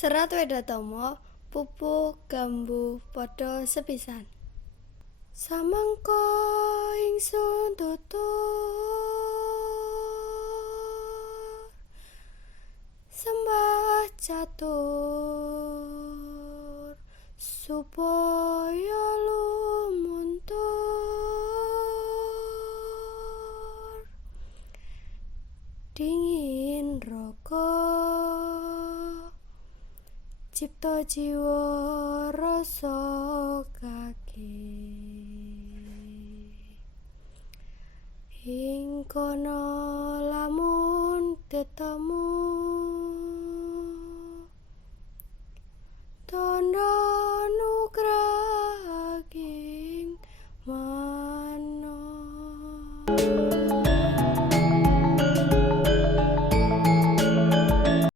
Serat Wedatama pupuk gambu padha sepisan. Samangka ingsun tutur sembah catur supaya lumuntur dingin raka cipta jiwa rasa kaki ing kono lamun tetemu tondo nugrahing